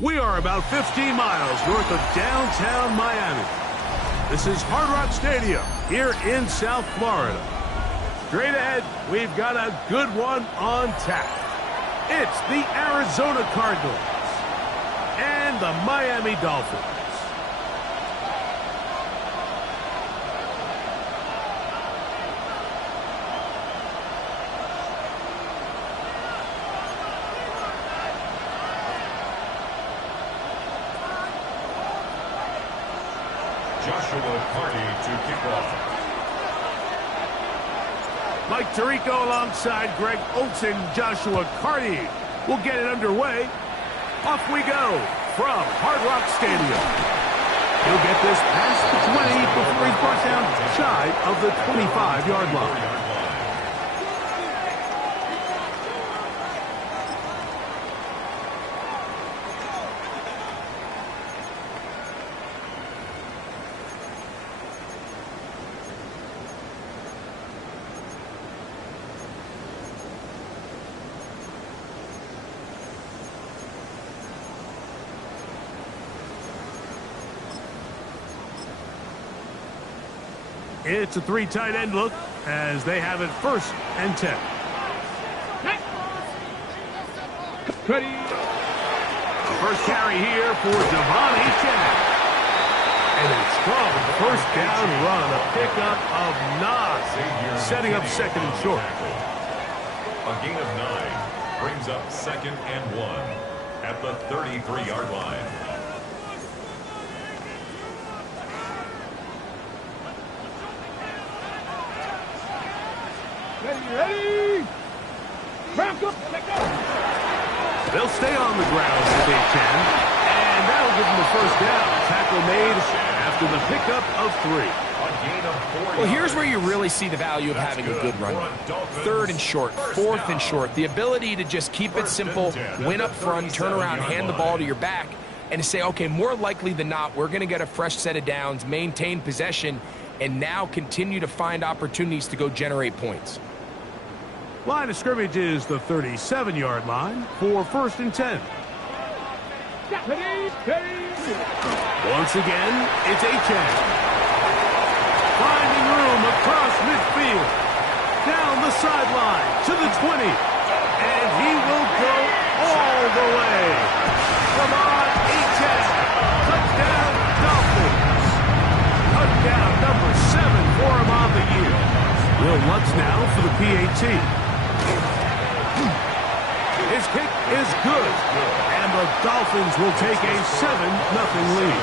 We are about 15 miles north of downtown Miami. This is Hard Rock Stadium here in South Florida. Straight ahead, we've got a good one on tap. It's the Arizona Cardinals and the Miami Dolphins. Joshua Carty to kick off. Mike Tirico alongside Greg Olson. Joshua Carty will get it underway. Off we go from Hard Rock Stadium. He'll get this past the 20 before he's brought down shy of the 25-yard line. It's a three tight end look as they have it 1st and 10. First carry here for Devon Achane. And a strong 1st down run, a pickup of 9, setting up 2nd and short. A gain of 9 brings up 2nd and 1 at the 33-yard line. Ready! Back up! They'll stay on the ground if they can, and that'll give them the 1st down. Tackle made after the pickup of 3. Well, here's where you really see the value of having a good run. 3rd and short, 4th and short. The ability to just keep it simple, win up front, turn around, hand the ball to your back, and to say, okay, more likely than not, we're going to get a fresh set of downs, maintain possession, and now continue to find opportunities to go generate points. Line of scrimmage is the 37-yard line for 1st and 10. Once again, it's Achane. Finding room across midfield. Down the sideline to the 20. And he will go all the way. Come on, Achane. Touchdown, Dolphins. Touchdown number 7 for him on the year. Will Lutz now for the PAT. His kick is good, and the Dolphins will take a 7-0 lead.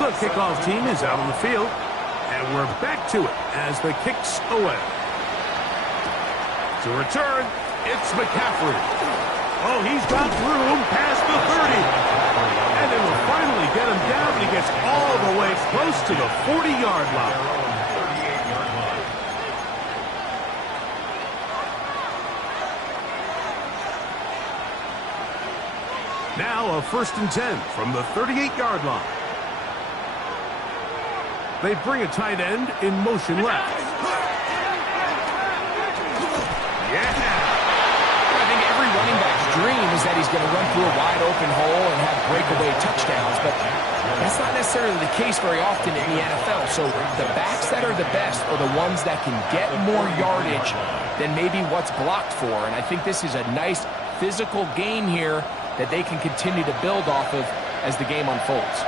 The kickoff team is out on the field, and we're back to it as the kick's away. To return, it's McCaffrey. Oh, he's got room past the 30. And they will finally get him down, and he gets all the way close to the 40-yard line. Now a 1st and 10 from the 38-yard line. They bring a tight end in motion left. Yeah. I think every running back's dream is that he's going to run through a wide open hole and have breakaway touchdowns, but that's not necessarily the case very often in the NFL. So the backs that are the best are the ones that can get more yardage than maybe what's blocked for. And I think this is a nice physical game here that they can continue to build off of as the game unfolds.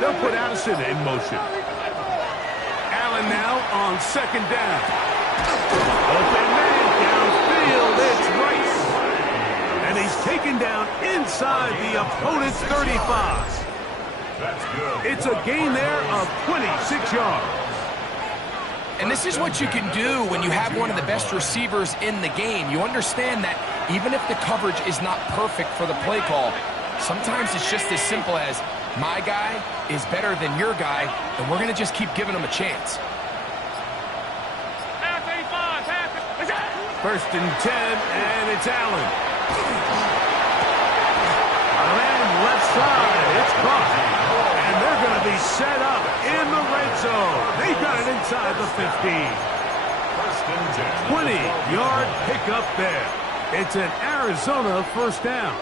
They'll put Addison in motion. Allen now on 2nd down. Open man downfield, it's Rice. And he's taken down inside the opponent's 35. It's a gain there of 26 yards. And this is what you can do when you have one of the best receivers in the game. You understand that even if the coverage is not perfect for the play call, sometimes it's just as simple as, my guy is better than your guy, and we're going to just keep giving him a chance. 1st and 10, and it's Allen. Around left side, it's caught. And they're going to be set up in the red zone. They've got it inside the 15. 20-yard pickup there. It's an Arizona 1st down.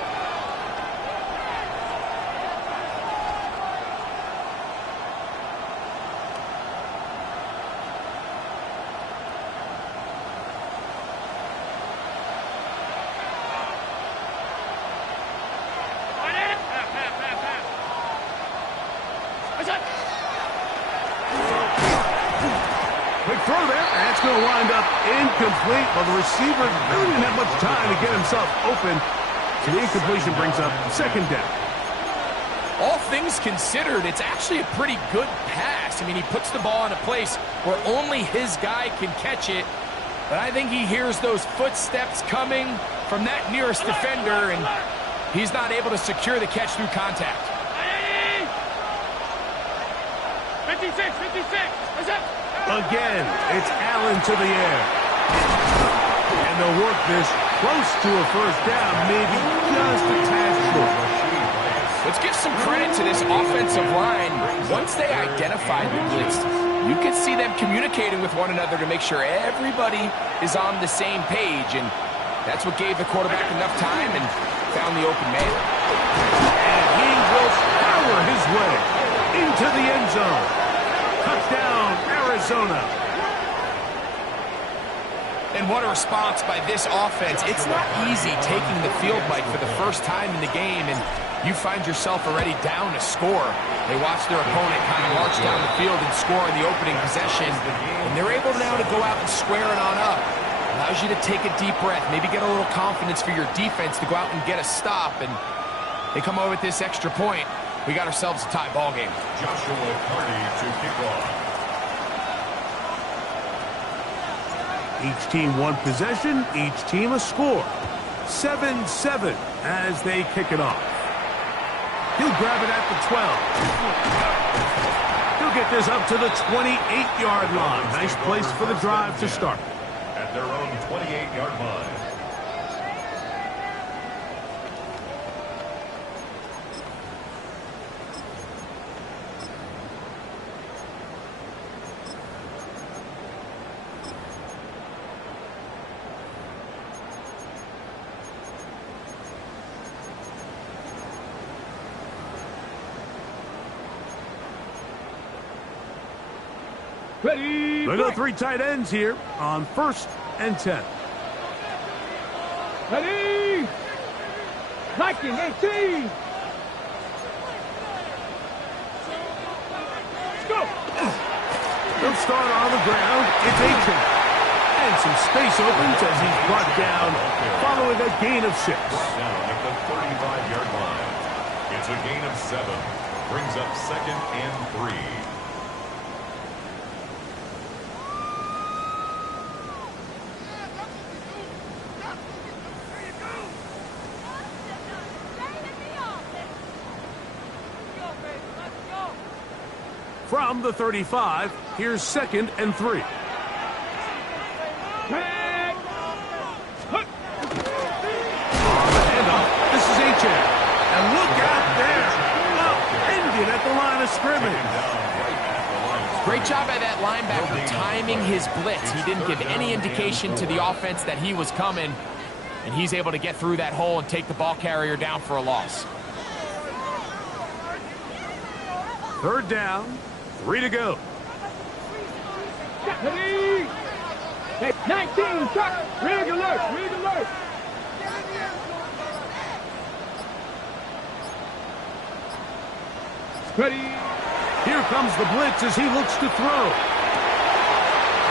throw there. That's going to wind up incomplete. Well, the receiver really didn't have much time to get himself open. So the incompletion brings up second down. All things considered, it's actually a pretty good pass. I mean, he puts the ball in a place where only his guy can catch it. But I think he hears those footsteps coming from that nearest defender, and he's not able to secure the catch through contact. 56, 56. What's up? Again, it's Allen to the air. And they'll work this close to a first down, maybe just a tad short. Let's give some credit to this offensive line. Once they identified the blitz, you could see them communicating with one another to make sure everybody is on the same page, and that's what gave the quarterback enough time and found the open man. And he will power his way into the end zone. Touchdown, Arizona. And what a response by this offense. It's not easy taking the field, Mike, for the first time in the game, and you find yourself already down to score. They watch their opponent kind of march down the field and score in the opening possession, and they're able now to go out and square it on up. Allows you to take a deep breath, maybe get a little confidence for your defense to go out and get a stop, and they come over with this extra point. We got ourselves a tie ball game. Joshua Carty to kick off. Each team one possession, each team a score. 7-7 as they kick it off. He'll grab it at the 12. He'll get this up to the 28-yard line. Nice place for the drive to start. At their own 28-yard line. Ready. They go three tight ends here on 1st and 10. Ready. 19, 18. Let's go. They'll start on the ground. It's 18. And some space opens as he's brought down following a gain of 6. Down at the 35-yard line. It's a gain of 7. Brings up 2nd and 3. From the 35, here's 2nd and 3. Tag. Hut. On the handoff, this is H.A. And look out there. Ended at the line of scrimmage. Great job by that linebacker timing his blitz. He didn't give any indication to the offense that he was coming, and he's able to get through that hole and take the ball carrier down for a loss. 3rd down, 3 to go. Ready. Hey, 19, truck. Rig alert, rig alert. Ready. Here comes the blitz as he looks to throw.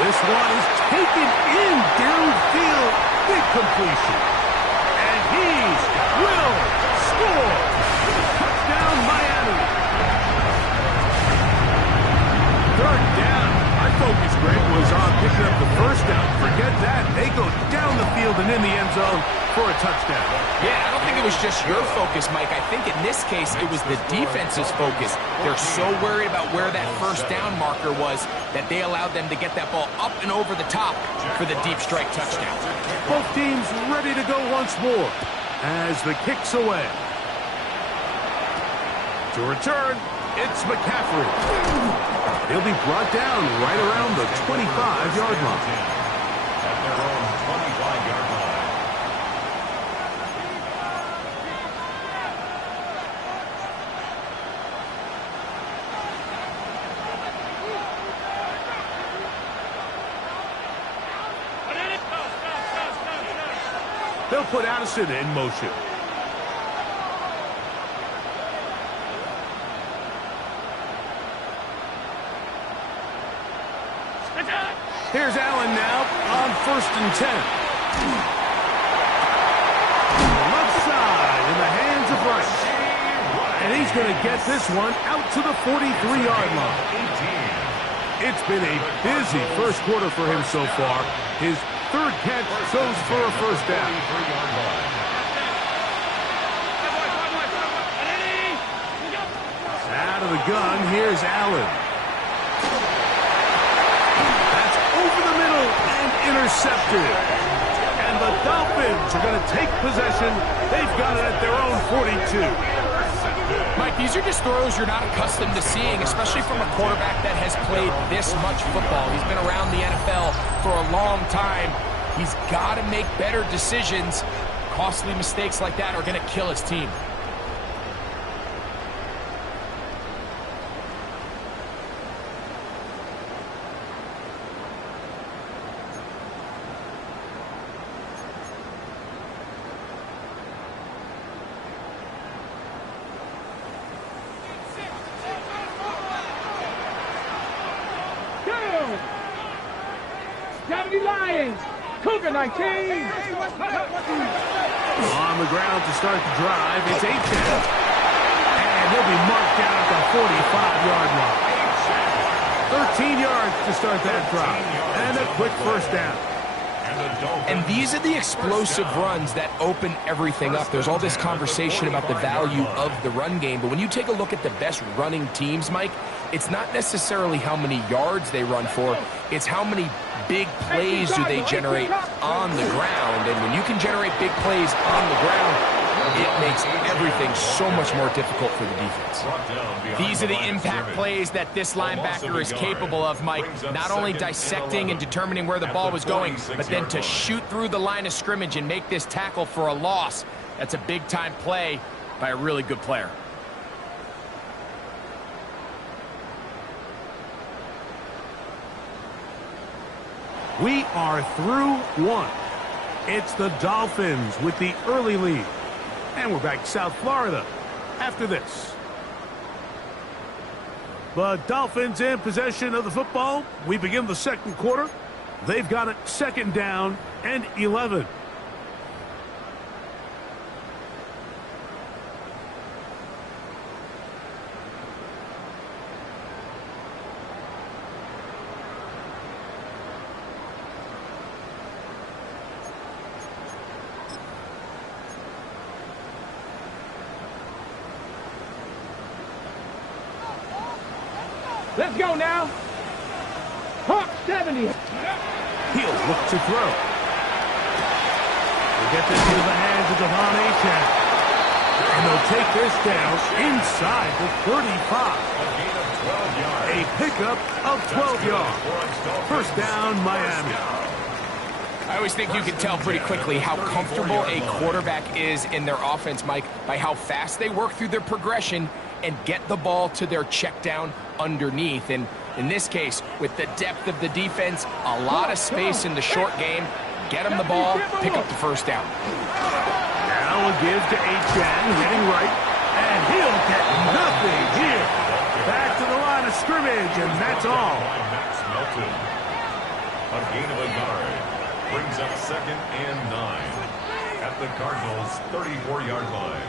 This one is taken in downfield. Big completion. And he will score. Touchdown, Miami. 3rd down. My focus, Greg, was on picking up the first down. Forget that. They go down the field and in the end zone for a touchdown. Yeah, I don't think it was just your focus, Mike. I think in this case, it was the defense's focus. They're so worried about where that first down marker was that they allowed them to get that ball up and over the top for the deep strike touchdown. Both teams ready to go once more as the kick's away. To return, it's McCaffrey. He'll be brought down right around the 25-yard line. At their own 25-yard line. They'll put Addison in motion. Here's Allen now on 1st and 10. Left side in the hands of Rice. And he's going to get this one out to the 43-yard line. It's been a busy first quarter for him so far. His third catch goes for a first down. Out of the gun, here's Allen. That's over the middle and intercepted. And the Dolphins are going to take possession. They've got it at their own 42. Mike, these are just throws you're not accustomed to seeing, especially from a quarterback that has played this much football. He's been around the NFL for a long time. He's got to make better decisions. Costly mistakes like that are going to kill his team. Lions, Cougar 19. On the ground to start the drive, it's H.N. And he'll be marked down at the 45-yard line. 13 yards to start that drive. And a quick first down. And these are the explosive runs that open everything up. There's all this conversation about the value of the run game, but when you take a look at the best running teams, Mike, it's not necessarily how many yards they run for, it's how many big plays do they generate on the ground. And when you can generate big plays on the ground, it makes everything so much more difficult for the defense. These are the impact plays that this linebacker is capable of, Mike. Not only dissecting and determining where the ball was going, but then to shoot through the line of scrimmage and make this tackle for a loss. That's a big-time play by a really good player. We are through one. It's the Dolphins with the early lead. And we're back to South Florida after this. The Dolphins in possession of the football. We begin the second quarter. They've got it 2nd down and 11. Let's go now. Hawk 70. He'll look to throw. We'll get this into the hands of Devon Achane. And they'll take this down inside the 35. A pickup of 12 yards. First down, Miami. I always think you can tell pretty quickly how comfortable a quarterback is in their offense, Mike, by how fast they work through their progression and get the ball to their check down underneath. And in this case, with the depth of the defense, a lot of space in the short game, get him the ball, pick up the first down. Now a give to Achane, hitting right, and he'll get nothing here. Back to the line of scrimmage, and that's all. A gain of a yard brings up 2nd and 9 at the Cardinals' 34-yard line.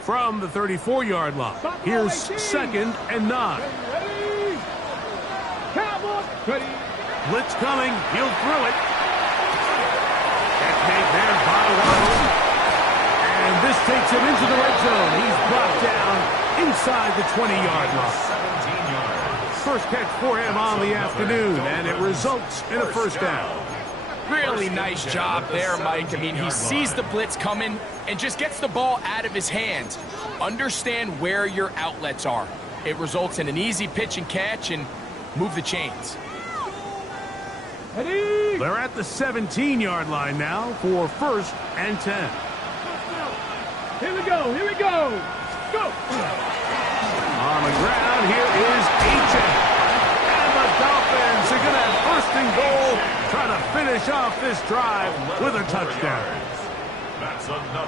From the 34-yard line, here's 2nd and 9. Blitz coming. He'll throw it. Catch made there by Waddle. And this takes him into the red zone. He's brought down inside the 20-yard line. 17 yards. First catch for him on the afternoon, and it results in a first down. Really nice job there, Mike. I mean, he sees the blitz coming and just gets the ball out of his hands. Understand where your outlets are. It results in an easy pitch and catch and move the chains. They're at the 17-yard line now for 1st and 10. Here we go, here we go. Go. On the ground, here is Achane. And the Dolphins are going to have first and goal, trying to finish off this drive with a touchdown.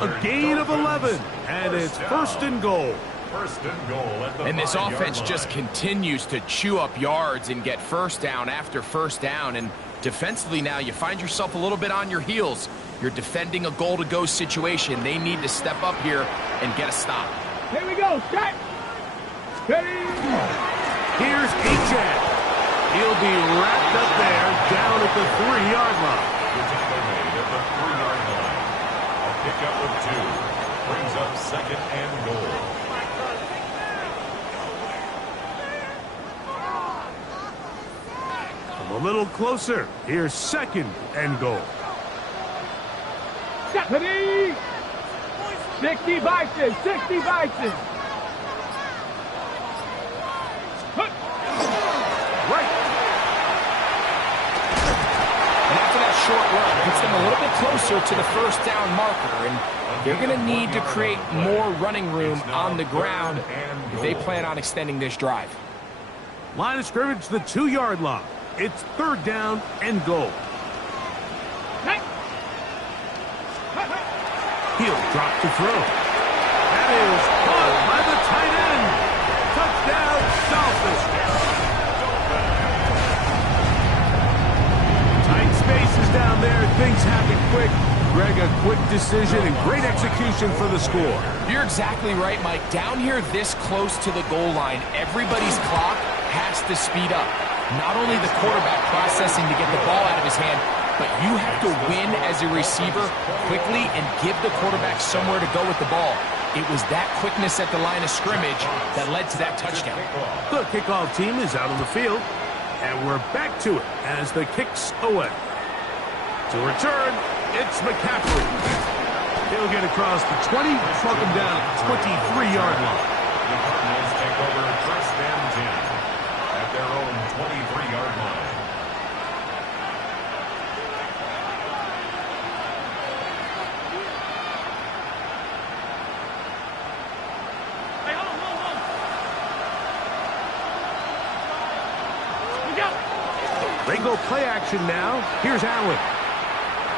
A gain of 11, and it's first and goal. First and goal at the And this 5-yard offense line. just continues to chew up yards and get first down after first down. And defensively now, you find yourself a little bit on your heels. You're defending a goal-to-go situation. They need to step up here and get a stop. Here we go. Set. Ready. Here's Etienne. He'll be wrapped up there down at the 3-yard line. The tackle made at the 3-yard line. A pickup of 2 brings up second and goal. A little closer. Here's second and goal. Ready. 60 Bison. 60 Bison. Right. And after that short run, puts them a little bit closer to the first down marker. And they're going to need to create more running room on the ground if they plan on extending this drive. Line of scrimmage, the 2-yard line. It's third down and goal. He'll drop to throw. That is caught by the tight end. Touchdown, Dolphins. Tight spaces down there. Things happen quick. Greg, a quick decision and great execution for the score. You're exactly right, Mike. Down here this close to the goal line, everybody's clock has to speed up. Not only the quarterback processing to get the ball out of his hand, but you have to win as a receiver quickly and give the quarterback somewhere to go with the ball. It was that quickness at the line of scrimmage that led to that touchdown. The kickoff team is out on the field, and we're back to it as the kick's away. To return, it's McCaffrey. He'll get across the 20, plug him down at the 23-yard line. The Cardinals take over first and 10 at their own 23-yard line. They go play action now. Here's Allen.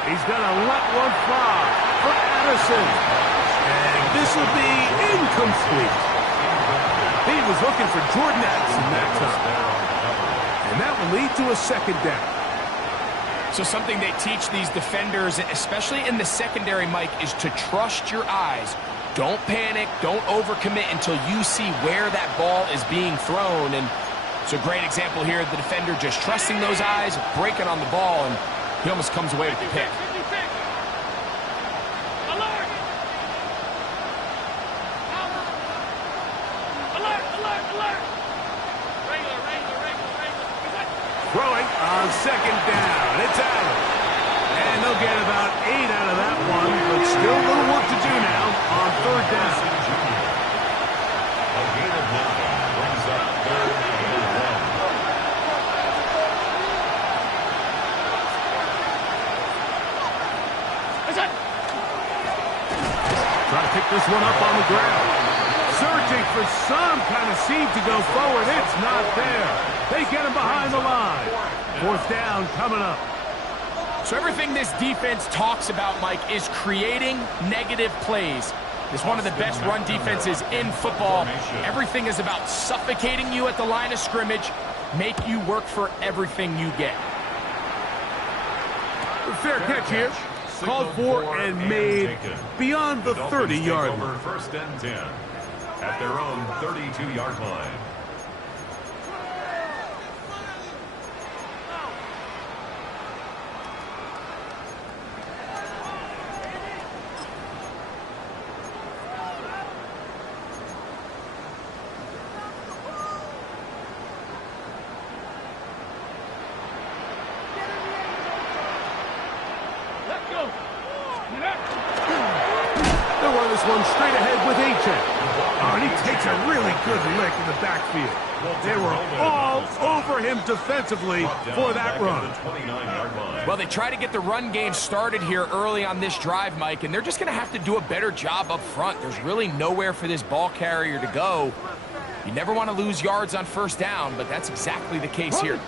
He's going to let one fly for Addison. And this will be incomplete. He was looking for Jordan Addison that time. And that will lead to a second down. So something they teach these defenders, especially in the secondary, Mike, is to trust your eyes. Don't panic. Don't overcommit until you see where that ball is being thrown. And it's a great example here of the defender just trusting those eyes, breaking on the ball, and he almost comes away with the pick. Throwing on second down. It's Allen. And they'll get about 8 out of that one, but still a little work to do now on third down. A gain of 9 brings up third and 1. Try to pick this one up on the ground. Searching for some kind of seed to go forward. It's not there. They get him behind the line. Fourth down coming up. So everything this defense talks about, Mike, is creating negative plays. It's one of the best run defenses in football. Everything is about suffocating you at the line of scrimmage, make you work for everything you get. Fair catch here. Called for and made beyond the 30-yard line. First and 10 at their own 32-yard line. They'll run this one straight ahead with Etienne. Oh, and he takes a really good lick in the backfield. They were all over him defensively for that run. Well, they try to get the run game started here early on this drive, Mike, and they're just going to have to do a better job up front. There's really nowhere for this ball carrier to go. You never want to lose yards on first down, but that's exactly the case here.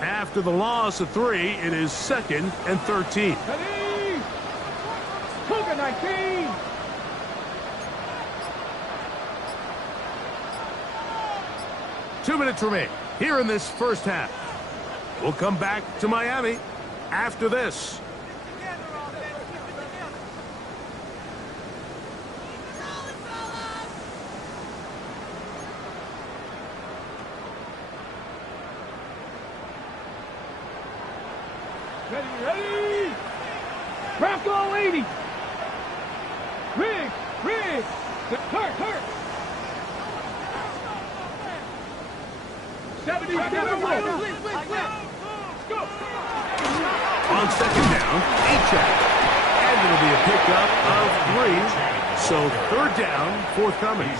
After the loss of 3, it is 2nd and 13. Cougar 19. Two minutes remain here in this first half. We'll come back to Miami after this. Ready. Bronco 80. Riggs. Hurt. 77. Go. On second down, 8 check. And it'll be a pickup of 3. So third down, forthcoming.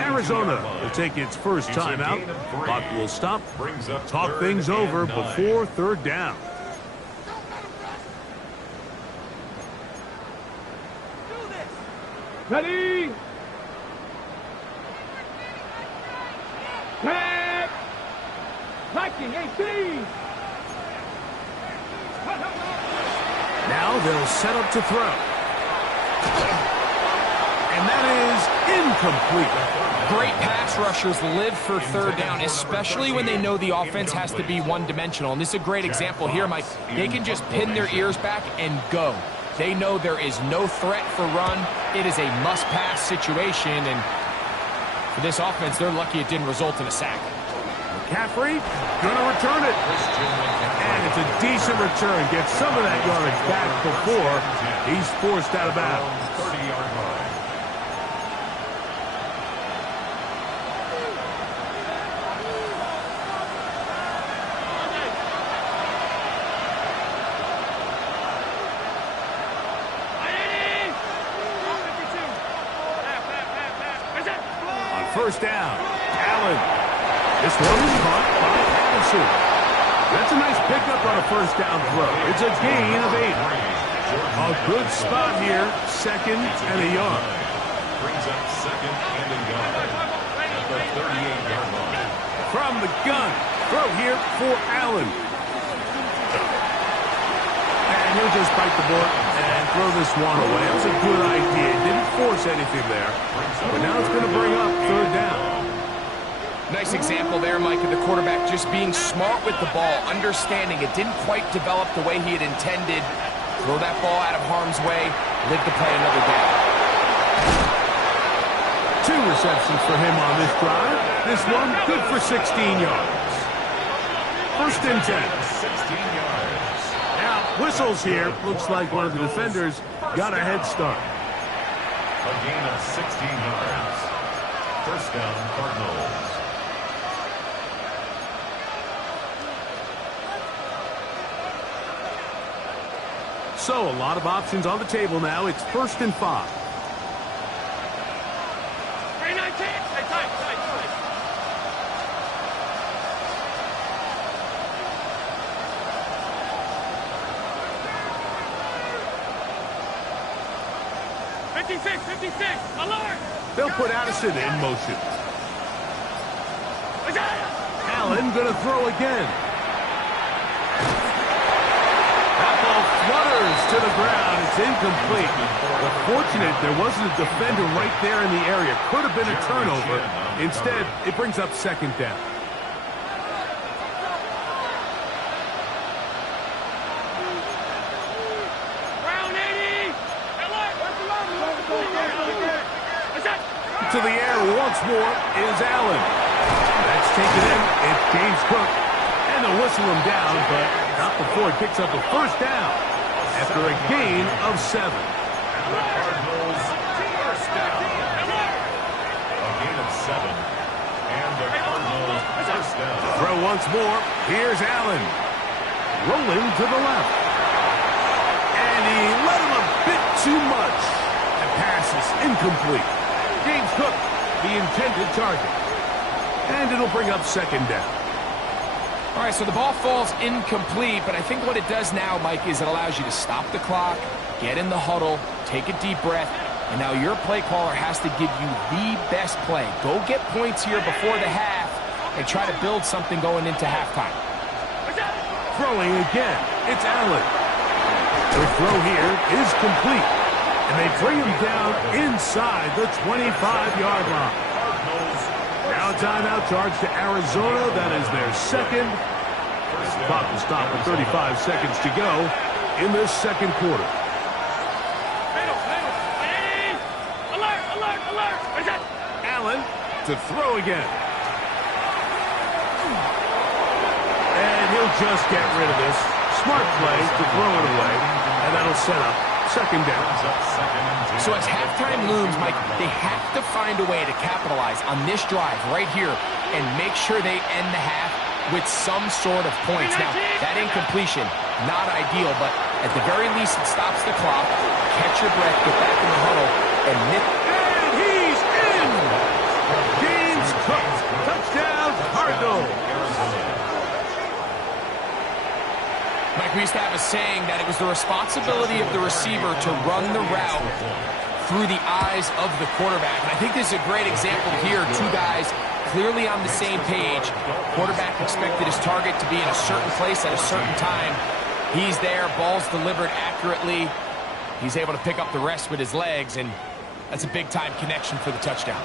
Arizona will take its first timeout. Clock will stop. Talk things over before third down. Ready. Back. Viking 18. Now they'll set up to throw. And that is incomplete. Great pass rushers live for third down, especially when they know the offense has to be one-dimensional. And this is a great example here, Mike. They can just pin their ears back and go. They know there is no threat for run. It is a must-pass situation, and for this offense, they're lucky it didn't result in a sack. McCaffrey gonna return it. And it's a decent return. Gets some of that yardage back before he's forced out of bounds. 30-yard line. First down, Allen. This one is caught by Addison. That's a nice pickup on a first down throw. It's a gain of 8. A good spot here, 2nd and a yard. Brings up 2nd and a yard at the 38-yard line. From the gun, throw here for Allen. And he'll just bite the bullet and throw this one away. It was a good idea. Didn't force anything there. But now it's going to bring up third down. Nice example there, Mike, of the quarterback just being smart with the ball, understanding it didn't quite develop the way he had intended. Throw that ball out of harm's way, live to play another down. 2 receptions for him on this drive. This one good for 16 yards. First and 10. 16 yards. Now, whistles here. Looks like one of the defenders got a head start. A gain of 16 yards. First down, Cardinals. So, a lot of options on the table now. It's 1st and 5. They'll put Addison in motion. Allen gonna throw again. That ball flutters to the ground. It's incomplete. But fortunate there wasn't a defender right there in the area. Could have been a turnover. Instead, it brings up 2nd down. To the air once more is Allen. That's taken in. It's James Cook. And they'll whistle him down, but not before he picks up a first down after a gain of 7. The Cardinals first down. A gain of 7. And the Cardinals first down. Throw once more. Here's Allen. Rolling to the left. And he let him a bit too much. The pass is incomplete. James Cook, the intended target. And it'll bring up 2nd down. All right, so the ball falls incomplete, but I think what it does now, Mike, is it allows you to stop the clock, get in the huddle, take a deep breath, And now your play caller has to give you the best play. Go get points here before the half and try to build something going into halftime. Throwing again, it's Allen. The throw here is complete. And they bring him down inside the 25-yard line. Now a timeout charge to Arizona. That is their second. Clock will stop with 35 seconds to go in this second quarter. Allen to throw again. And he'll just get rid of this. Smart play to throw it away. And that'll set up second down. So as halftime looms, Mike, they have to find a way to capitalize on this drive right here and make sure they end the half with some sort of points. Now, that incompletion, not ideal, but at the very least, it stops the clock. Catch your breath, get back in the huddle, and he's in! Game's cooked. Touchdown, Cardinals. Mike, we used to have a saying that it was the responsibility of the receiver to run the route through the eyes of the quarterback. And I think this is a great example here. Two guys clearly on the same page. Quarterback expected his target to be in a certain place at a certain time. He's there, ball's delivered accurately. He's able to pick up the rest with his legs, and that's a big-time connection for the touchdown.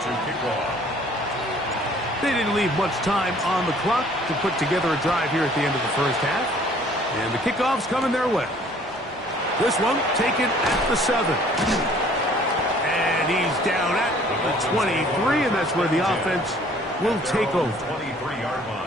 To kick off. They didn't leave much time on the clock to put together a drive here at the end of the first half. And the kickoff's coming their way. This one taken at the 7. And he's down at the 23, and that's where the offense will take over. 23-yard line.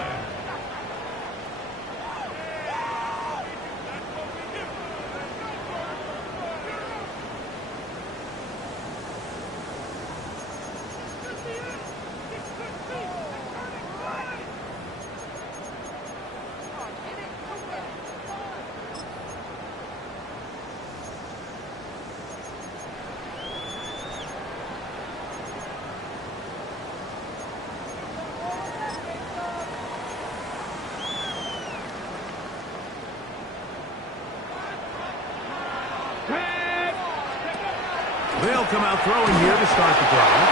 They'll come out throwing here to start the drive.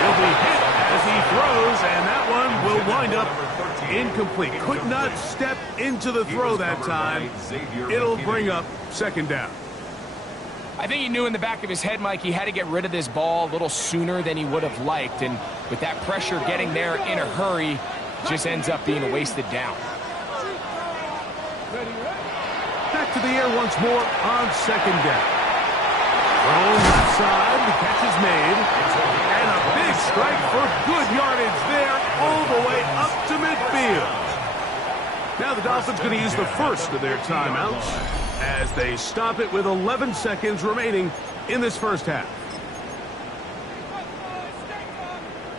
He'll be hit as he throws, and that one will wind up incomplete. Could not step into the throw that time. It'll bring up second down. I think he knew in the back of his head, Mike, he had to get rid of this ball a little sooner than he would have liked. And with that pressure getting there in a hurry, it just ends up being a wasted down. Back to the air once more on second down. Thrown left side, the catch is made. And a big strike for good yardage there all the way up to midfield. Now the Dolphins going to use the first of their timeouts as they stop it with 11 seconds remaining in this first half.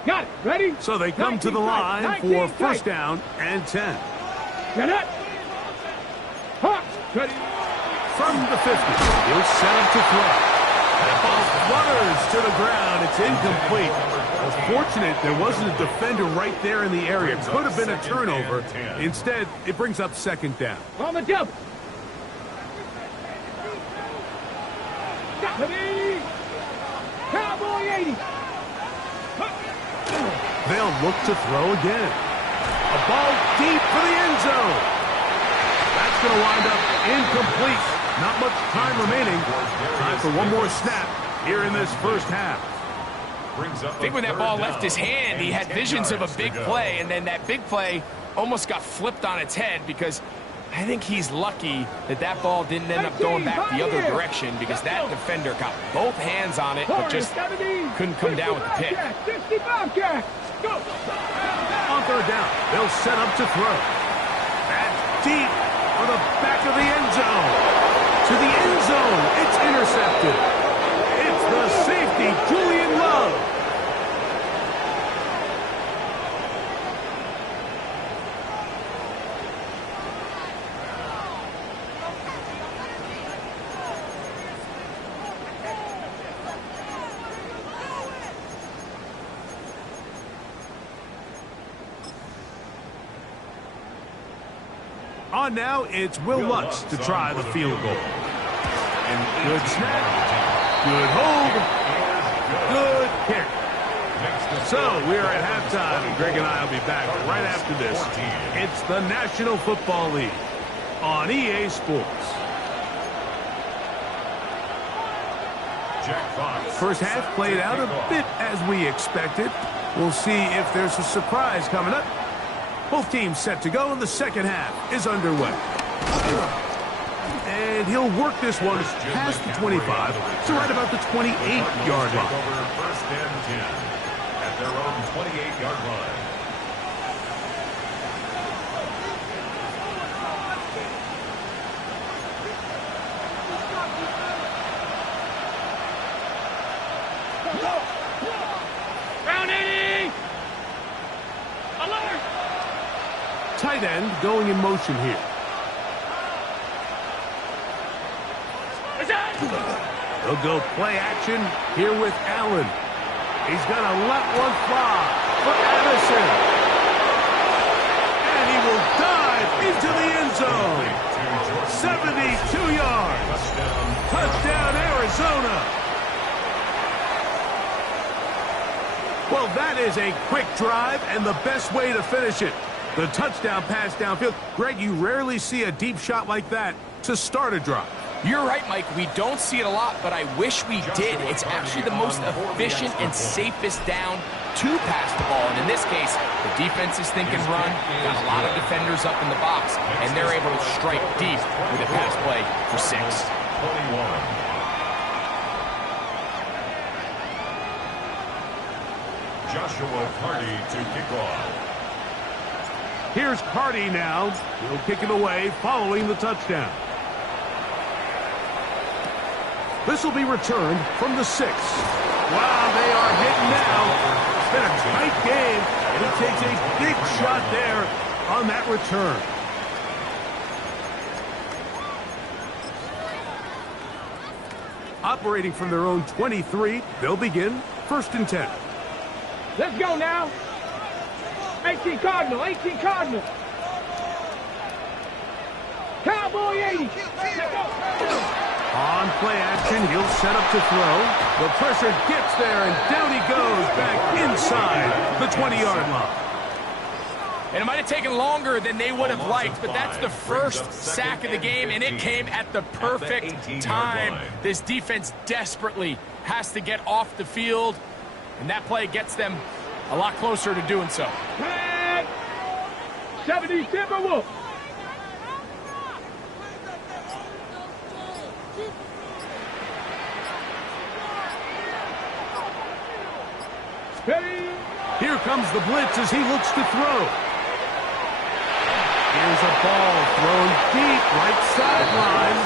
Got it. Ready? So they come to the line for first down and 10. Get it. Hawks. Ready. From the 50, he'll set up to throw. That ball flutters to the ground. It's incomplete. Well, fortunate there wasn't a defender right there in the area. Could have been a turnover. Instead, it brings up second down. On the jump. Ready. Cowboy 80. They'll look to throw again. A ball deep for the end zone. That's going to wind up incomplete. Not much time remaining. Time for one more snap here in this first half. I think when that ball left his hand, he had visions of a big play, and then that big play almost got flipped on its head because I think he's lucky that that ball didn't end up going back the other direction because that defender got both hands on it but just couldn't come down with the pick. On third down, they'll set up to throw. That's deep for the back of the end zone. To the end zone, it's intercepted. It's the safety, Julian Love. On now, it's Will Lutz to try the field goal. Good snap. Good hold. Good kick. So we're at halftime, and Greg and I will be back right after this. It's the National Football League on EA Sports. First half played out a bit as we expected. We'll see if there's a surprise coming up. Both teams set to go, and the second half is underway. And he'll work this one past the 25 to right about the 28-yard line. First and 10 at their own 28-yard line. Round 80! Alert! Tight end going in motion here. He'll go play action here with Allen. He's going to let one fly for Addison. And he will dive into the end zone. 72 yards. Touchdown, Arizona. Well, that is a quick drive and the best way to finish it. The touchdown pass downfield. Greg, you rarely see a deep shot like that to start a drive. You're right, Mike. We don't see it a lot, but I wish we did. It's actually the most efficient and safest down to pass the ball. And in this case, the defense is thinking run, got a lot of defenders up in the box, and they're able to strike deep with a pass play for 6. 21. Joshua Carty to kick off. Here's Carty now. He'll kick it away following the touchdown. This will be returned from the 6. Wow, they are hitting now. It's been a tight game, and he takes a big shot there on that return. Operating from their own 23, they'll begin 1st and 10. Let's go now. 18 Cardinal, 18 Cardinal. Cowboy 80. Let's go. On play action, he'll set up to throw. The pressure gets there, and down he goes back inside the 20-yard line. And it might have taken longer than they would have liked, but that's the first sack of the game, and it came at the perfect time. This defense desperately has to get off the field, and that play gets them a lot closer to doing so. 70 Timberwolves. Here comes the blitz as he looks to throw. Here's a ball thrown deep right sideline.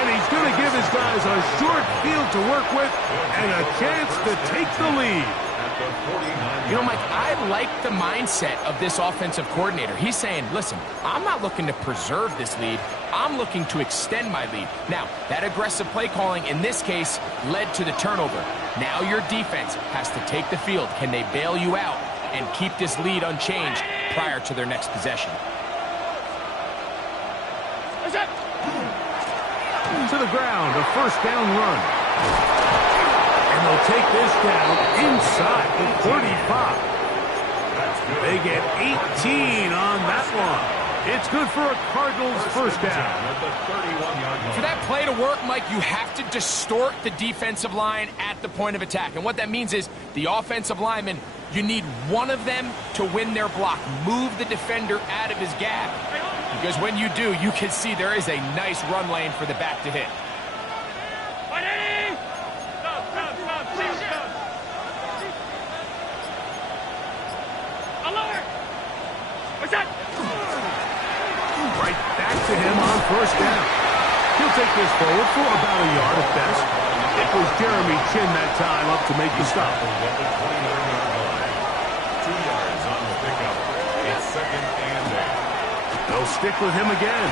And he's going to give his guys a short field to work with and a chance to take the lead. You know, Mike, I like the mindset of this offensive coordinator. He's saying, listen, I'm not looking to preserve this lead. I'm looking to extend my lead. Now, that aggressive play calling in this case led to the turnover. Now your defense has to take the field. Can they bail you out and keep this lead unchanged prior to their next possession? To the ground, a 1st down run. And they'll take this down inside the 35. They get 18 on that one. It's good for a Cardinals 1st down. For that play to work, Mike, you have to distort the defensive line at the point of attack. And what that means is the offensive linemen, you need one of them to win their block. Move the defender out of his gap. Because when you do, you can see there is a nice run lane for the back to hit. Right back to him on 1st down. He'll take this forward for about a yard at best. It was Jeremy Chin that time up to make the stop. 2 yards on the pickup. It's 2nd and 8. They'll stick with him again.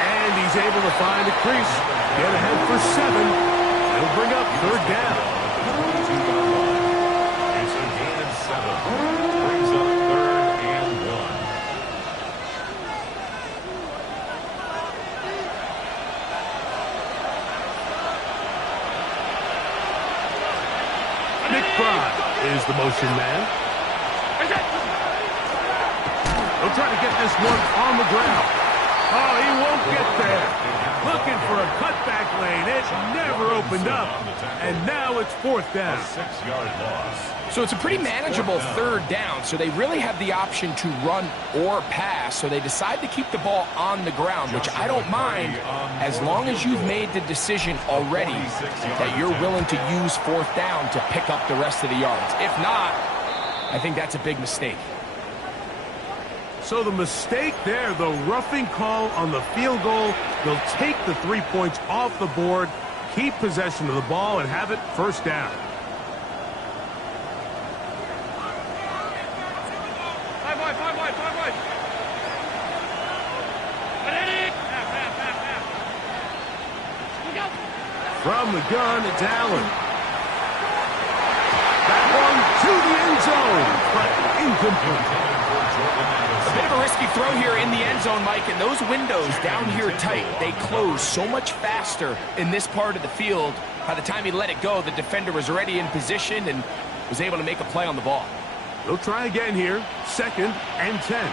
And he's able to find a crease. Get ahead for 7. They'll bring up 3rd down. It's a gain of 7. Brings up 3rd and 1. the motion man. He'll try to get this one on the ground. Oh, he won't get there. Looking for a cutback lane. It never opened up. And now it's fourth down. A 6-yard loss. So it's a pretty manageable third down, so they really have the option to run or pass, so they decide to keep the ball on the ground, which I don't mind as long as you've made the decision already that you're willing to use fourth down to pick up the rest of the yards. If not, I think that's a big mistake. So the mistake there, the roughing call on the field goal, they'll take the 3 points off the board, keep possession of the ball, and have it first down. From the gun, it's Allen. That one to the end zone, but incomplete. A bit of a risky throw here in the end zone, Mike, and those windows down here tight, they close so much faster in this part of the field. By the time he let it go, the defender was already in position and was able to make a play on the ball. They'll try again here, 2nd and 10.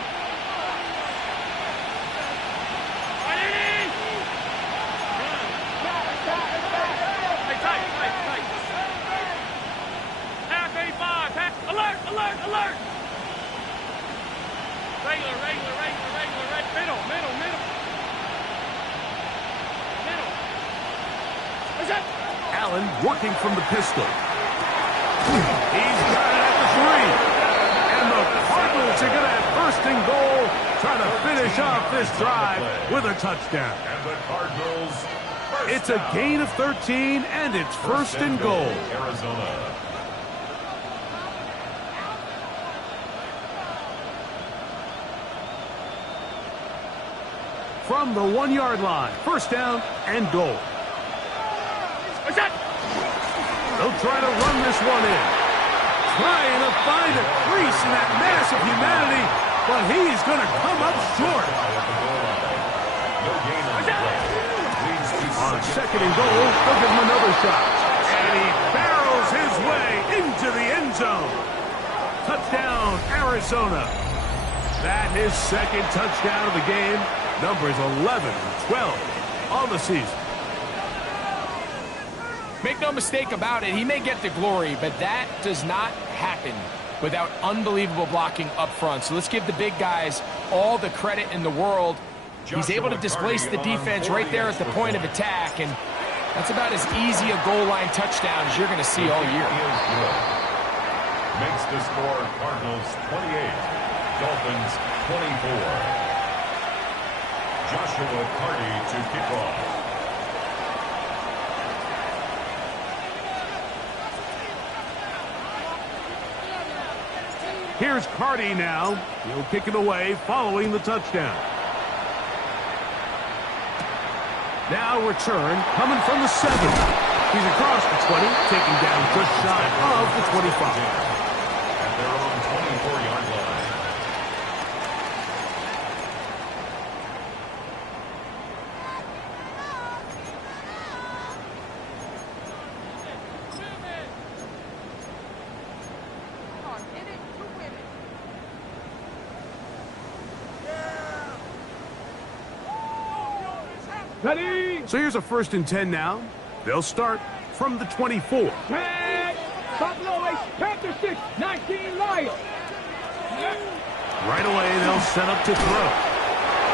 Allen working from the pistol. He's got it at the 3. And the Cardinals are going to have 1st and goal, trying to finish off this drive with a touchdown. And the Cardinals first It's a down. gain of 13, and it's 1st and goal. Arizona. From the 1-yard line, 1st down and goal. They'll try to run this one in. Trying to find a crease in that mass of humanity, but he's going to come up short. No gain on the play. Leads to On 2nd and goal, they'll give him another shot. And he barrels his way into the end zone. Touchdown, Arizona. That his 2nd touchdown of the game. Numbers 11 and 12 on the season. Make no mistake about it, he may get the glory, but that does not happen without unbelievable blocking up front. So let's give the big guys all the credit in the world. He's able to displace the defense right there at the point of attack, and that's about as easy a goal line touchdown as you're going to see all year. Makes the score Cardinals 28, Dolphins 24. Joshua Carty to kick off. Here's Carty now. He'll kick it away following the touchdown. Now return coming from the 7. He's across the 20, taking down just shy of the 25. At their own 24-yard line. Ready? So here's a 1st and 10 now. They'll start from the 24. Tag. Buffalo 8, Panther 6, 19 Lions. Right away, they'll set up to throw.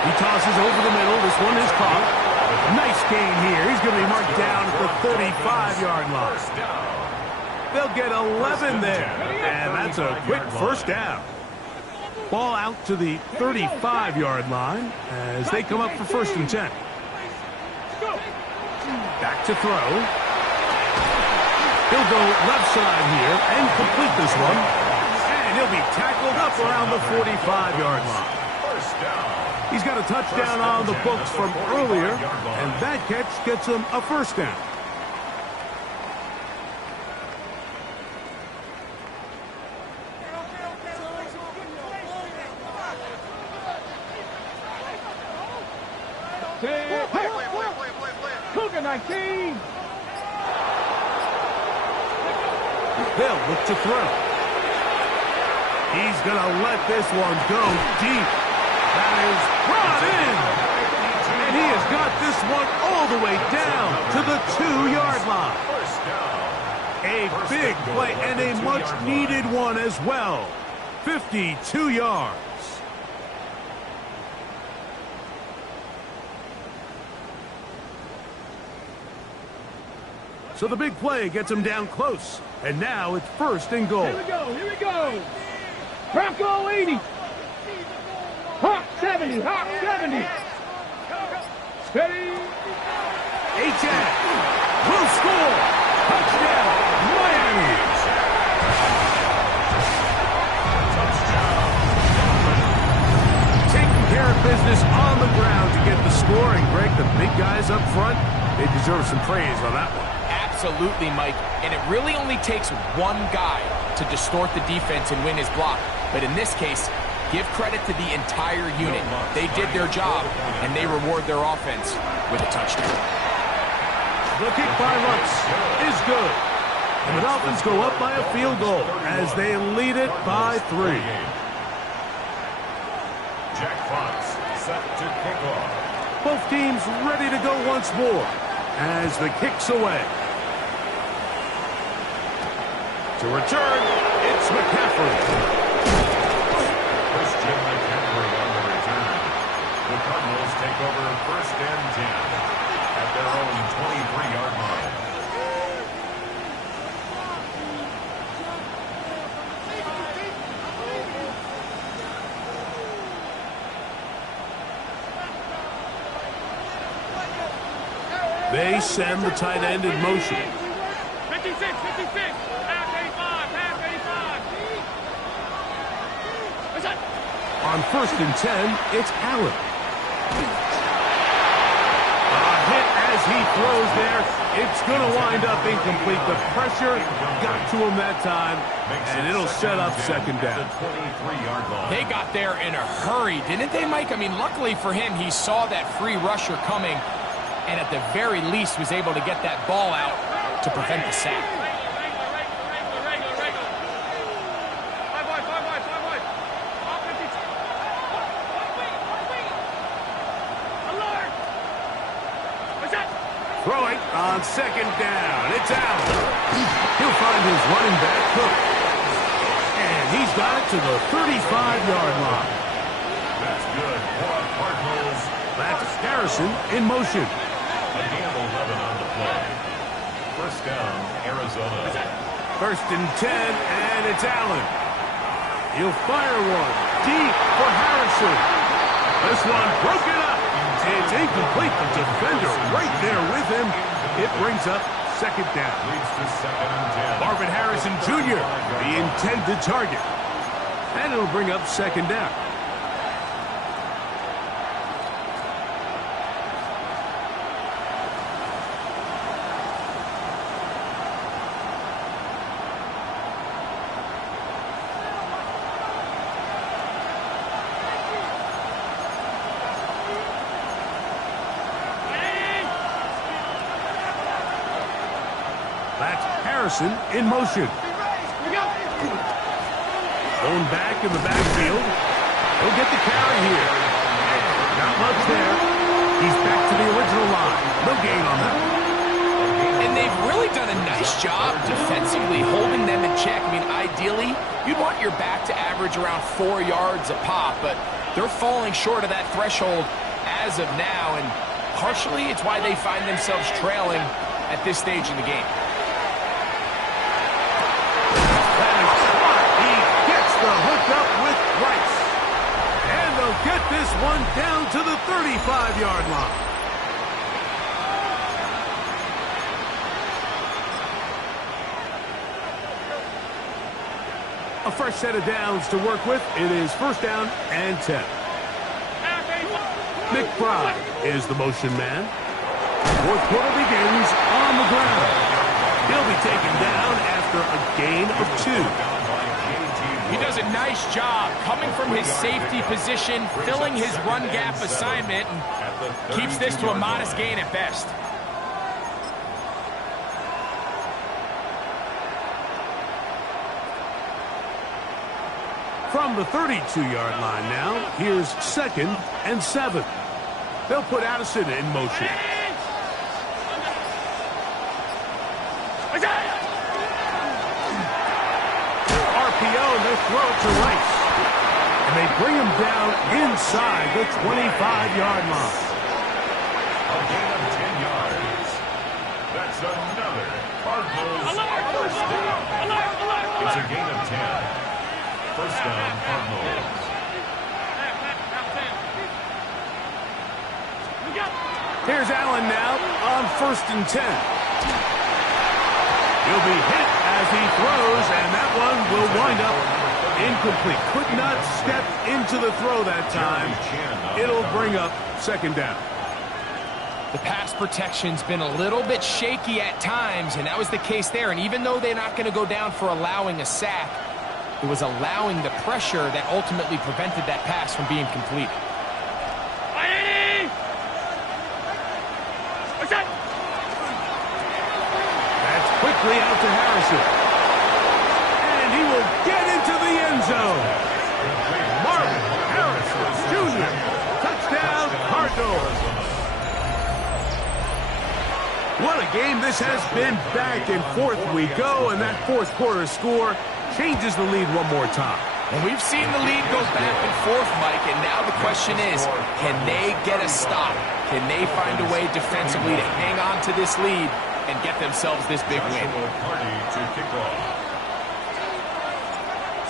He tosses over the middle. This one is caught. Nice gain here. He's going to be marked down at the 35-yard line. They'll get 11 there. And that's a quick 1st down. Ball out to the 35-yard line as they come up for 1st and 10. Back to throw. He'll go left side here and complete this one. And he'll be tackled up around the 45-yard line. First down. He's got a touchdown on the books from earlier, and that catch gets him a 1st down. Cougar 19. They'll look to throw. He's going to let this one go deep. That is brought in. And he has got this one all the way down to the 2-yard line. A big play and a much-needed one as well. 52 yards. So the big play gets him down close. And now it's 1st and goal. Here we go, here we go. Bronco 80. Hawk 70, Hawk 70. Steady. A-Tech will score. Touchdown, Miami. Taking care of business on the ground to get the score. And Greg, the big guys up front, they deserve some praise on that one. Absolutely, Mike. And it really only takes one guy to distort the defense and win his block. But in this case, give credit to the entire unit. They did their job, and they reward their offense with a touchdown. The kick by Lutz is good. And the Dolphins go up by a field goal as they lead it by 3. Jack Fox set to kick off. Both teams ready to go once more as the kick's away. To return, it's McCaffrey. Christian McCaffrey on the return. The Cardinals take over 1st and 10 at their own 23-yard line. They send the tight end in motion. 56, 56. Half 85, half 85. What's that? On 1st and 10, it's Allen. A hit as he throws there. It's going to wind up incomplete. The pressure got to him that time, and it'll set up 2nd down. They got there in a hurry, didn't they, Mike? I mean, luckily for him, he saw that free rusher coming, and at the very least was able to get that ball out to prevent the sack. Throwing on 2nd down. It's Allen. He'll find his running back, Cook. And he's got it to the 35-yard line. That's good for Cardinals. That's Harrison in motion. A gain of 11 on the play. 1st down, Arizona. 1st and 10, and it's Allen. He'll fire one deep for Harrison. This one broken up. It's incomplete. The defender right there with him. It brings up 2nd down. Leads to 2nd and 10. Marvin Harrison Jr., the intended target. And it'll bring up 2nd down. That's Harrison in motion. Going back in the backfield. He'll get the carry here. Not much there. He's back to the original line. No gain on that one. And they've really done a nice job defensively holding them in check. I mean, ideally, you'd want your back to average around 4 yards a pop, but they're falling short of that threshold as of now, and partially it's why they find themselves trailing at this stage in the game. The hook up with Rice. And they'll get this one down to the 35-yard line. A fresh set of downs to work with. It is 1st down and 10. McBride is the motion man. 4th quarter begins on the ground. He'll be taken down after a gain of 2. He does a nice job coming from his safety position, filling his run gap assignment, and keeps this to a modest gain at best. From the 32-yard line now, here's 2nd and 7. They'll put Addison in motion. RPO, and they throw it to Rice. And they bring him down inside the 25-yard line. A gain of 10 yards. That's another Cardinals first down. It's a gain of 10. First down, Cardinals. Here's Allen now on 1st and 10. He'll be hit as he throws, and that one will wind up incomplete. Could not step into the throw that time. It'll bring up 2nd down. The pass protection's been a little bit shaky at times, and that was the case there. And even though they're not going to go down for allowing a sack, it was allowing the pressure that ultimately prevented that pass from being completed. That's quickly out to Harrison. And he will get into the end zone. Marvin Harrison Jr. Touchdown, Cardinals. What a game this has been. Back and forth we go, and that 4th quarter score changes the lead one more time. And we've seen the lead go back and forth, Mike, and now the question is, can they get a stop? Can they find a way defensively to hang on to this lead and get themselves this big win?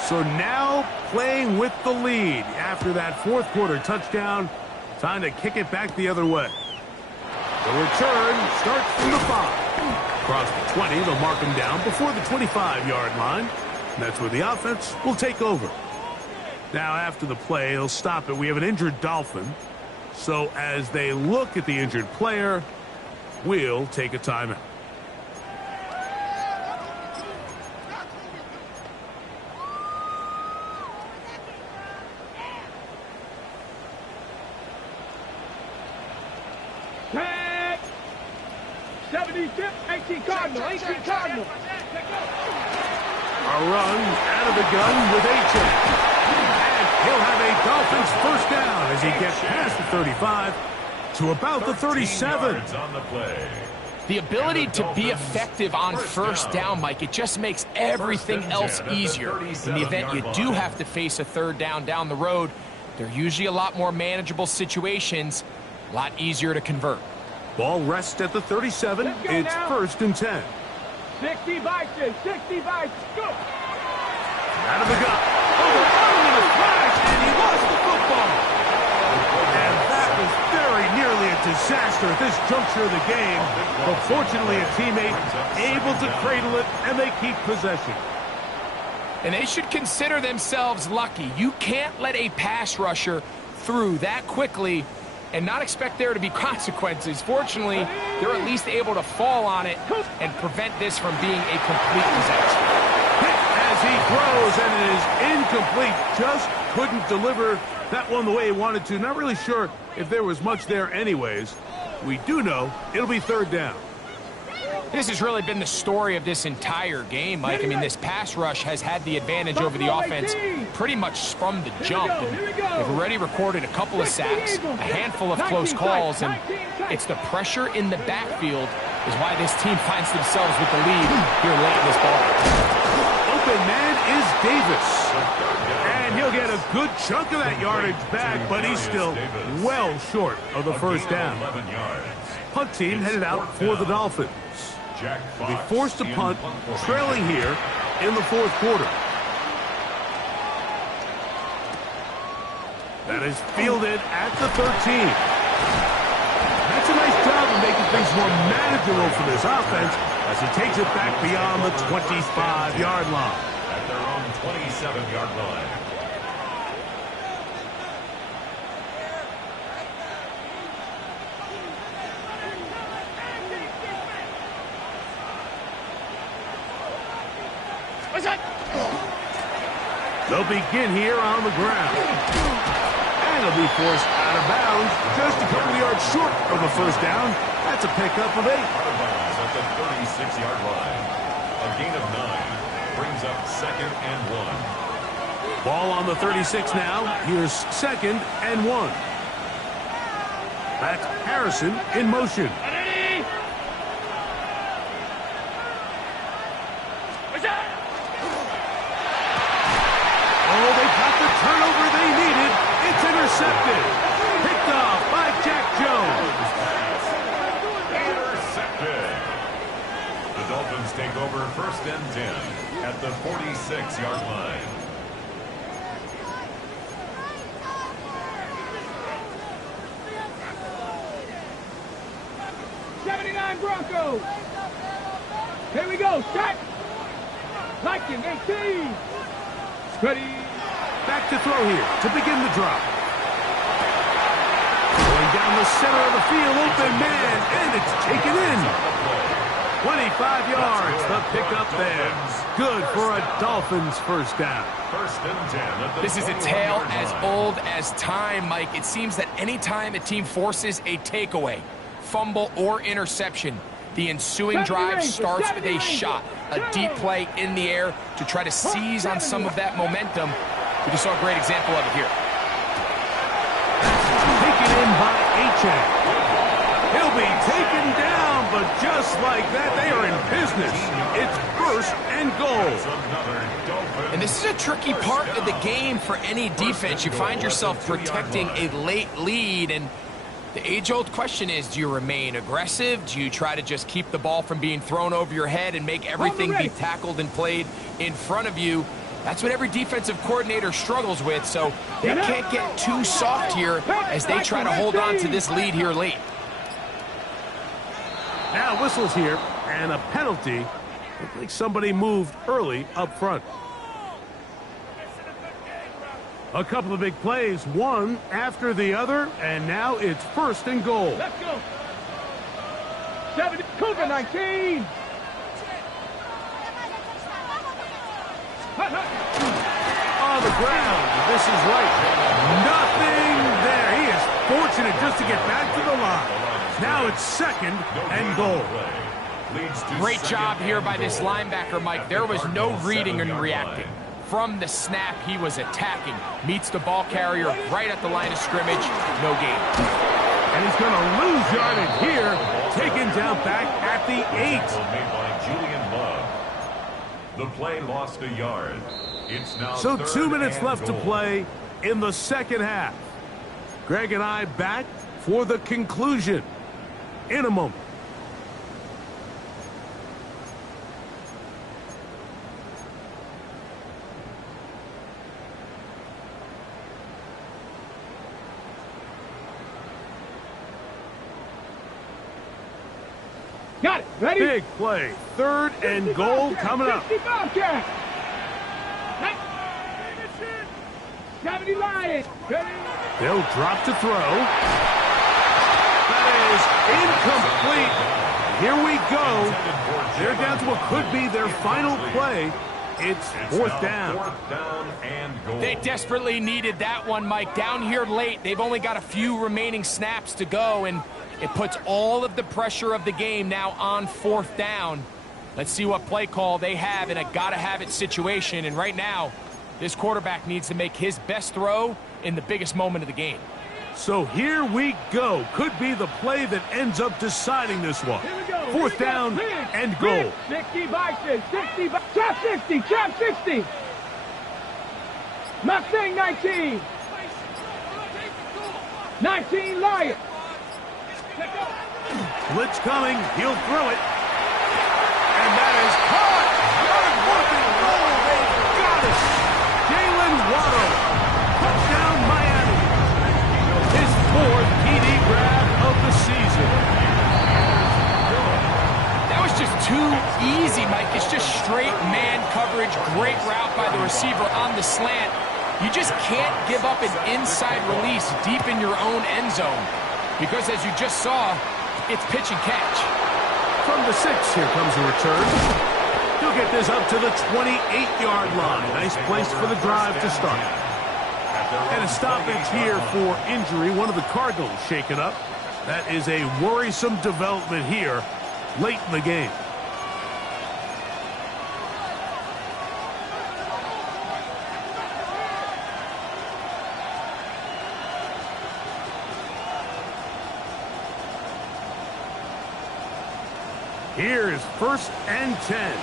So now playing with the lead after that 4th quarter touchdown, time to kick it back the other way. The return starts from the 5. Across the 20, they'll mark him down before the 25-yard line. That's where the offense will take over. Now, after the play, he'll stop it. We have an injured Dolphin. So as they look at the injured player, we'll take a timeout. Tag! 75th, 18 Cardinal, 18 Cardinal. A run out of the gun with A-Check. And he'll have a Dolphins first down as he gets past the 35 to about the 37. On the play. The ability to be effective on first down, Mike, it just makes everything else easier. In the event you do have to face a 3rd down the road, they're usually a lot more manageable situations, a lot easier to convert. Ball rests at the 37. It's now. 1st and 10. 60 Vikings, 60 Vikings, go! Out of the gun. Overthrowing in a flash, and he lost the football. And that was very nearly a disaster at this juncture of the game. But fortunately, a teammate able to cradle it, and they keep possession. And they should consider themselves lucky. You can't let a pass rusher through that quickly and not expect there to be consequences. Fortunately, they're at least able to fall on it and prevent this from being a complete disaster. Hit as he throws, and it is incomplete. Just couldn't deliver that one the way he wanted to. Not really sure if there was much there anyways. We do know it'll be 3rd down. This has really been the story of this entire game, Mike. I mean, this pass rush has had the advantage over the offense pretty much from the jump. And they've already recorded a couple of sacks, a handful of close calls, and it's the pressure in the backfield is why this team finds themselves with the lead here late in this ball. Open man is Davis. And he'll get a good chunk of that yardage back, but he's still well short of the first down. Punt team headed out for the Dolphins. Will be forced to punt, trailing here in the 4th quarter. That is fielded at the 13. That's a nice job of making things more manageable for this offense as he takes it back beyond the 25-yard line. At their own 27-yard line. They'll begin here on the ground. And he'll be forced out of bounds just a couple of yards short of the first down. That's a pickup of 8. Out of bounds at the 36-yard line. A gain of 9 brings up 2nd and 1. Ball on the 36 now. Here's 2nd and 1. That's Harrison in motion. Oh, they got the turnover they needed. It's intercepted. Picked off by Jack Jones. Intercepted. The Dolphins take over 1st and 10 at the 46-yard line. Broncos. Here we go. Set. Liking 18. Ready. Back to throw here to begin the drop. Going down the center of the field, open man, and it's taken in. 25 yards, the pickup there. Good for a Dolphins 1st down. 1st and 10. This is a tale as old as time, Mike. It seems that anytime a team forces a takeaway, fumble, or interception, the ensuing drive starts with a shot, a deep play in the air to try to seize on some of that momentum. We just saw a great example of it here. Taken in by Achane. He'll be taken down, but just like that, they are in business. It's 1st and goal. And this is a tricky part of the game for any defense. You find yourself protecting a late lead, and the age-old question is, do you remain aggressive? Do you try to just keep the ball from being thrown over your head and make everything be tackled and played in front of you? That's what every defensive coordinator struggles with, so they can't get too soft here as they try to hold on to this lead here late. Now whistles here, and a penalty. Looks like somebody moved early up front. A couple of big plays, one after the other, and now it's 1st and goal. Let's go. 7, Cougar 19. On the ground, this is right. Nothing there. He is fortunate just to get back to the line. Now it's 2nd and goal. Great job here by this linebacker, Mike. There was no reading and reacting. From the snap, he was attacking. Meets the ball carrier right at the line of scrimmage. No gain. And he's going to lose yardage here. Taken down back at the 8. Made by Julian Love. The play lost a yard. It's now so 2 minutes and left goal. to play in the 2nd half. Greg and I back for the conclusion in a moment. Got it. Ready? Big play. 3rd and goal coming up. 60 Bobcat. 70 Lions. Ready? They'll drop to throw. That is incomplete. Here we go. They're down to what could be their final play. It's 4th down. 4th down and goal. They desperately needed that one, Mike. Down here late, they've only got a few remaining snaps to go, and it puts all of the pressure of the game now on 4th down. Let's see what play call they have in a gotta-have-it situation. And right now, this quarterback needs to make his best throw in the biggest moment of the game. So here we go. Could be the play that ends up deciding this one. 4th down and goal. 60 Bison. 60 Trap 60. Trap 60. Mustang 19. 19 Lions. Blitz coming. He'll throw it. And that is caught. Good work and roll. They got it. Jalen Waddle. Touchdown Miami. His 4th TD grab of the season. That was just too easy, Mike. It's just straight man coverage. Great route by the receiver on the slant. You just can't give up an inside release deep in your own end zone. Because as you just saw, it's pitch and catch. From the 6, here comes a return. He'll get this up to the 28-yard line. Nice place for the drive to start. And a stoppage here for injury. One of the Cardinals shaken up. That is a worrisome development here late in the game. Here's 1st and 10.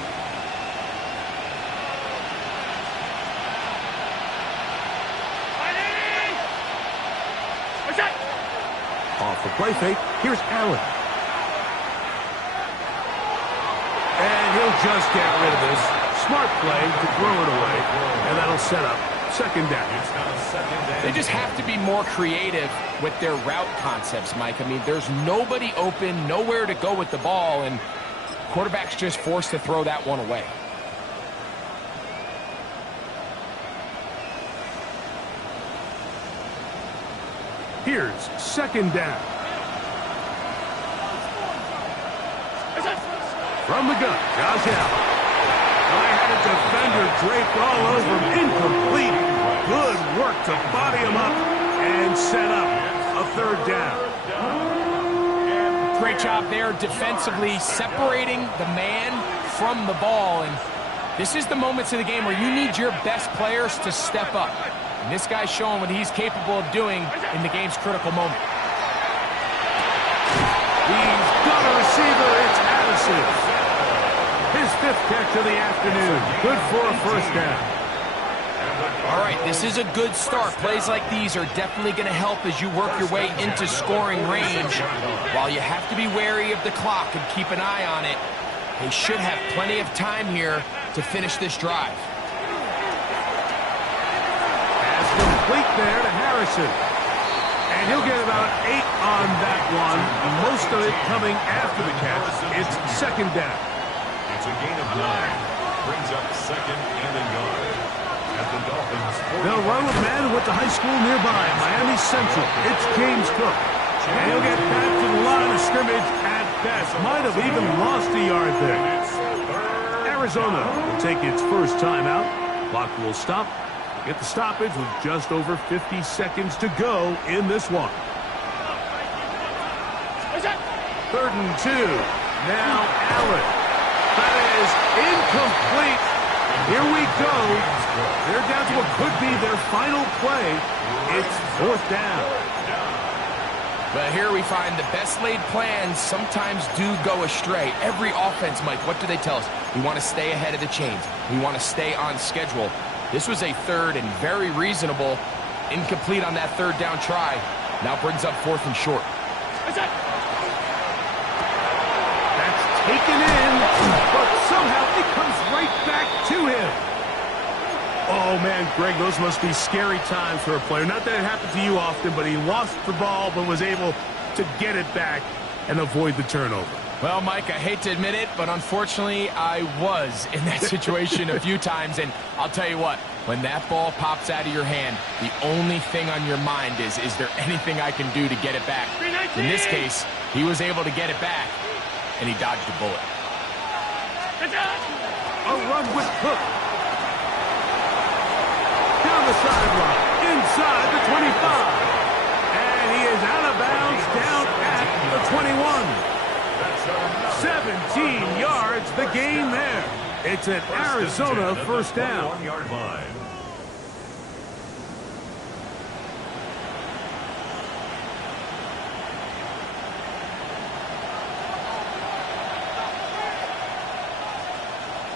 Off the play fake, here's Allen. And he'll just get rid of this. Smart play to throw it away, and that'll set up 2nd down. They just have to be more creative with their route concepts, Mike. I mean, there's nobody open, nowhere to go with the ball, and quarterback's just forced to throw that one away. Here's 2nd down. From the gun, Josh Allen. I had a defender draped all over him. Incomplete. Good work to body him up and set up a 3rd down. Great job there defensively, separating the man from the ball. And this is the moments of the game where you need your best players to step up. And this guy's showing what he's capable of doing in the game's critical moment. He's got a receiver. It's Addison. His 5th catch of the afternoon. Good for a 1st down. All right, this is a good start. Plays like these are definitely going to help as you work your way into scoring range. While you have to be wary of the clock and keep an eye on it, they should have plenty of time here to finish this drive. Pass complete there to Harrison. And he'll get about 8 on that one. Most of it coming after the catch. It's 2nd down. It's a gain of 9. Brings up 2nd and a yard. At the Dolphins. They'll run with man who went to high school nearby, Miami Central. It's James Cook. And he'll get back to the line of scrimmage at best. Might have even lost a yard there. Arizona will take its first timeout. Clock will stop. Get the stoppage with just over 50 seconds to go in this one. 3rd and 2. Now Allen. That is incomplete. Here we go. They're down to what could be their final play. It's 4th down. But here we find the best laid plans sometimes do go astray. Every offense, Mike, what do they tell us? We want to stay ahead of the chains. We want to stay on schedule. This was a 3rd and very reasonable. Incomplete on that 3rd down try. Now brings up 4th and short. That's taken in, but somehow it comes right back to him. Oh, man, Greg, those must be scary times for a player. Not that it happened to you often, but he lost the ball but was able to get it back and avoid the turnover. Well, Mike, I hate to admit it, but unfortunately, I was in that situation a few times. And I'll tell you what, when that ball pops out of your hand, the only thing on your mind is there anything I can do to get it back? In this case, he was able to get it back, and he dodged a bullet. A run with Cook. Down the sideline, inside the 25. And he is out of bounds down at the 21. 17 yards, the gain there. It's an Arizona 1st down. 1-yard line.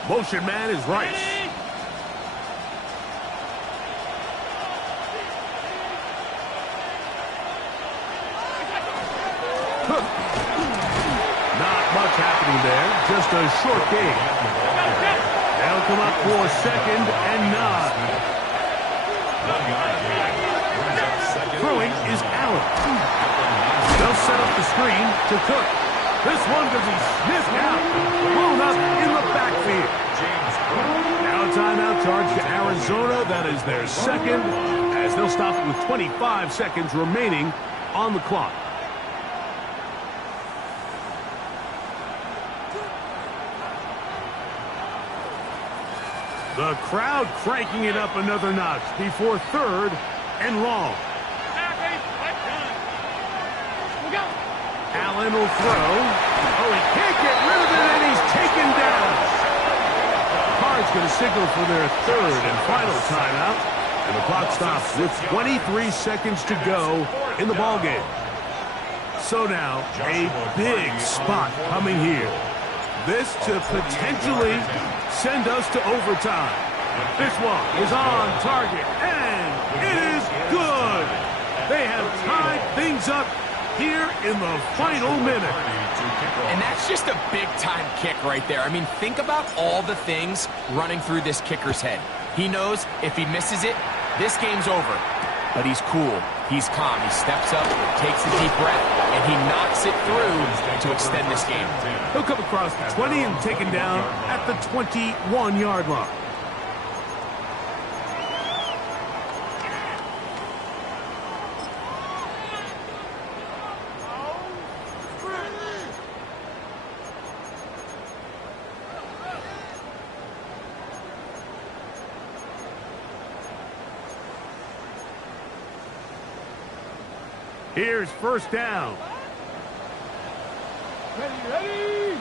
Motion man is Rice. Cook. Not much happening there. Just a short gain. They'll come up for 2nd and 9. Throwing is Allen. They'll set up the screen to Cook. This one could be sniffed out. Blown up in the backfield. Now a timeout charge to Arizona. That is their 2nd, as they'll stop it with 25 seconds remaining on the clock. The crowd cranking it up another notch before 3rd and long. Allen will throw. Oh, he can't get rid of it, and he's taken down. Card's going to signal for their 3rd and final timeout. And the clock stops with 23 seconds to go in the ballgame. So now, a big spot coming here. this to potentially send us to overtime. This one is on target, and it is good. They have tied things up here in the final minute. And that's just a big-time kick right there. I mean, think about all the things running through this kicker's head. He knows if he misses it, this game's over. But he's cool. He's calm. He steps up, takes a deep breath, and he knocks it through to extend this game. He'll come across the 20 and taken down at the 21-yard line. Here's first down. Ready.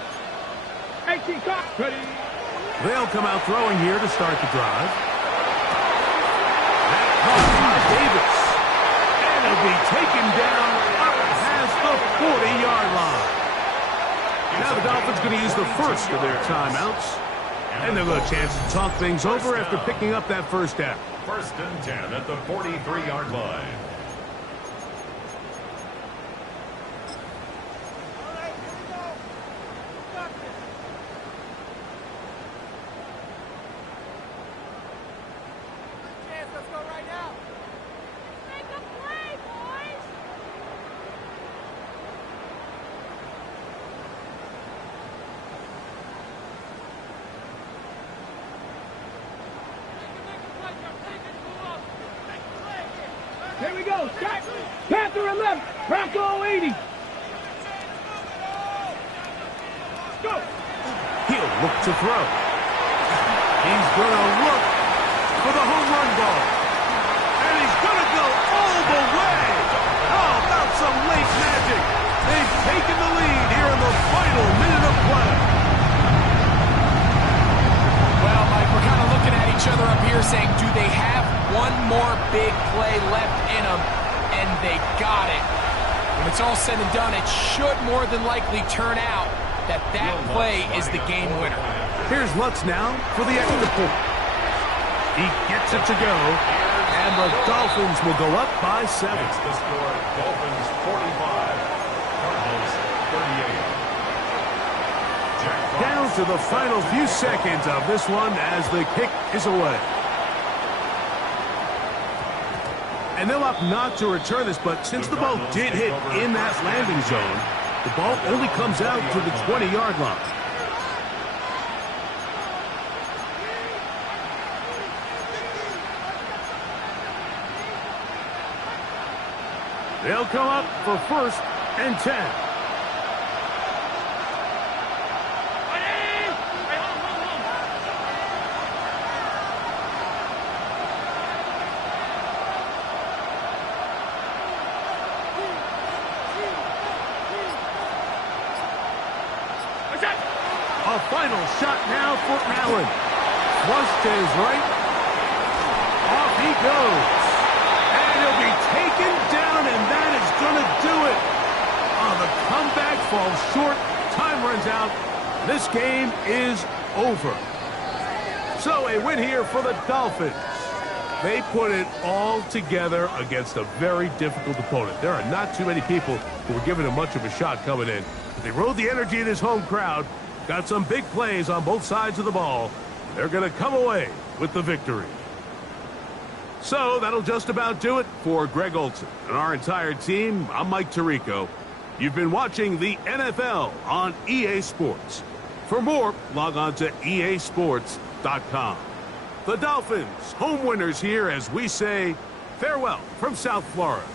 18 cock. Ready. They'll come out throwing here to start the drive. That caught by Davis. And it'll be taken down up past the 40-yard line. Now the Dolphins going to use the first of their timeouts. And they'll have a chance to talk things over after picking up that first down. First and 10 at the 43-yard line. Here we go. Start. Panther 11. Bronco 80. Go. He'll look to throw. He's going to look for the home run ball. And he's going to go all the way. How about some late magic? They've taken the lead here in the final minute of play. Well, Mike, we're kind of looking at each other up here saying, do they have one more big play left in them? And they got it. When it's all said and done, it should more than likely turn out that play is the game winner. Here's Lutz now for the extra point. He gets it to go, and the Dolphins will go up by 7. It's the score, Dolphins 45, Cardinals 38. Down to the final few seconds of this one as the kick is away. And they'll opt not to return this, but since the ball did hit in that landing zone, the ball only comes out to the 20-yard line. They'll come up for first and 10. A final shot now for Allen. Thrust to his right. Off he goes. And he'll be taken down, and that is going to do it. The comeback falls short. Time runs out. This game is over. So a win here for the Dolphins. They put it all together against a very difficult opponent. There are not too many people who were giving him much of a shot coming in. They rode the energy of this home crowd. Got some big plays on both sides of the ball. They're going to come away with the victory. So that'll just about do it for Greg Olson and our entire team. I'm Mike Tirico. You've been watching the NFL on EA Sports. For more, log on to easports.com. The Dolphins, home winners here as we say farewell from South Florida.